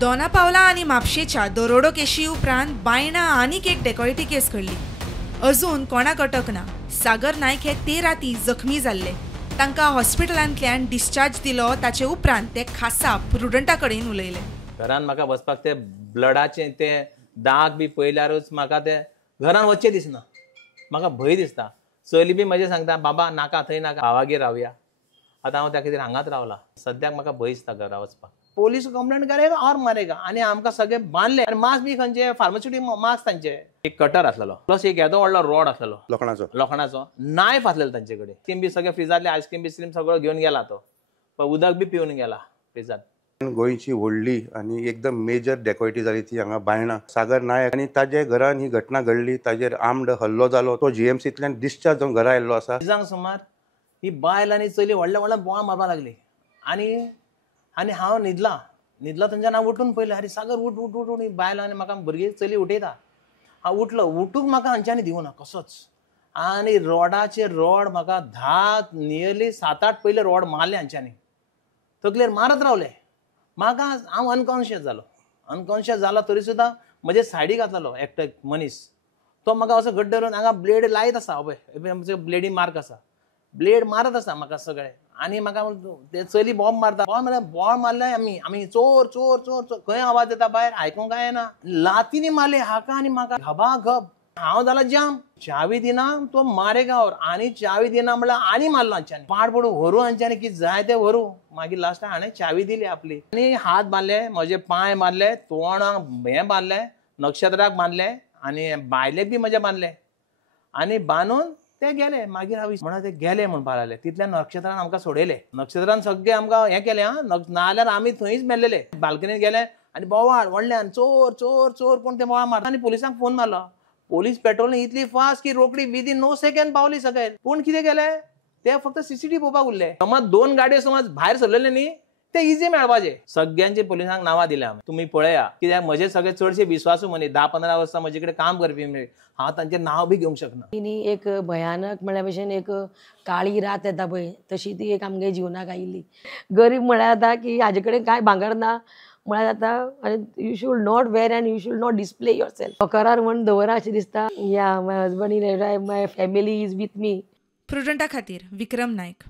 दोना पावला आणि म्हापशेच्या दरोडो केशी उपरांत बायणा आनीक एक डेकॉयटी केस घडली। अजून कोणाक अटक ना। सागर नायक हे ते राती जखमी जाल्ले। तांकां हॉस्पिटलांतल्यान डिस्चार्ज दिलो। ताचे उपरांत ते खासा प्रुडंटा कडेन उलयले। घरान म्हाका बसपाक ते ब्लडाचे ते दाग बी पयल्यारूच म्हाका ते घरान वचचें दिसना। म्हाका भंय दिसता। चली बी म्हजे सांगता बाबा नाका थंय नाका भावागेर रावया। आतां हांव त्या खातीर हांगाच रावला। सद्याक म्हाका भंय दिसता घरा वचपाक। पुलीस कंप्लेंट करेगा और मारेगा आनी आमकां सगळे बांदले आनी मास्क बी खंयचे फार्मास्युटिकल मास्क तांचे एक कटर आसलेलो प्लस एक येदो व्हडलो रॉड आसलेलो लोखणाचो नायफ आसलेलो तांचे कडेन आयस्क्रीम बी सगळे फ्रिजातले आयस्क्रीम बिस्क्रीम सगळो घेवन गेला तो पण उदक बी पिवन गेला फ्रिजात। गोंयची व्हडली आणि एकदम मेजर डेकॉयटी जाली ती हांगा बायणा सागर नायक आनी ताजे घरान ही घटना घडली। ताजेर आर्म्ड हल्लो जालो। तो जीएमसींतल्यान डिस्चार्ज जावन घरा आयल्लो आसा। दिसांक सुमार ही बायल आनी चली व्हडल्या व्हडल्या बोवाळ मारपाक लागली आनी हांव न्हिदला थंयच्यान हांव उठून पयलें अरे सागर उठ उठ उठ उठ बायल आनी म्हाका भुरगीं चली उठयता। हांव उठलो उठूंक म्हाका हांच्यांनी दिवना कसोच आनी रॉडाचे रॉड म्हाका 10 नियरली 7-8 पयले रॉड मारले हांच्यांनी तकलेर मारत रावले। म्हाका हांव अनकॉन्शियस जालो तरी सुद्दां म्हजे सायडीक आसलो एकटो मनीस तो म्हाका असो घट्ट धरून हांगा ब्लेड लायत आसा पळय ब्लेडी मार्क आसा ब्लेड मारत आसा म्हाका सगळे आनी म्हाका ते चली बॉम्ब मारता बॉम्ब मारले आमी चोर चोर चोर चोर खंय आवाज येता भायर आयकूंक काय येना लातींनी मारले हाका आनी म्हाका घबा घब हांव जाला जाम चावी दिना तो मारेगांवर आनी चावी दिना म्हळ्यार आनी मारलो हांच्यांनी पाड पडून व्हरू हांच्यांनी कितें जाय ते व्हरू मागीर लास्ट हाणें चावी दिली आपली आनी हात बांदले म्हजे पांय बांदले तोंडाक हें बांदले नक्षत्राक बांदले आनी बायलेक बी म्हजे बांदले आनी बांदून ते गेले। मागीर हांव म्हणा ते गेले म्हणपाक लागले तितल्यान नक्षत्रान आमकां सोडयले। नक्षत्रान सगळे आमकां हें केलें नाल्यार आमी थंयच मेल्लेले बाल्कनीत गेले आनी बोवाळ व्हडल्यान चोर चोर चोर कोण ते बोवाळ मारता आनी पुलिसांक फोन मारलो। पुलीस पेट्रोलिंग इतली फास्ट की रोखडी विदीन नो सेकंड पावली सकयल पूण कितें केलें ते फक्त सीसीटीव्ही पळोवपाक उरले। समज 2 गाडयो समज भायर सरलेले न्ही ते इजी मेळपाचे सगळ्यांचे पुलिसांक नांवां दिल्या तुमी पळया कित्याक म्हजे सगळे चडशे विश्वासू मनीस 10-15 वर्सां म्हजे कडेन काम करपी हांव तांचे नांव बी घेवंक शकना। एक भयानक म्हळ्या भशेन एक काळी रात येता पळय तशी ती एक आमगे जिवनाक आयिल्ली। गरीब म्हळ्यार जाता की हाजे कडेन कांय भांगर ना म्हळ्यार जाता आनी you should not wear and you should not display yourself करार म्हण दवरा अशें दिसता। या my husband in my family is with me. प्रुडंटा खातीर विक्रम नायक।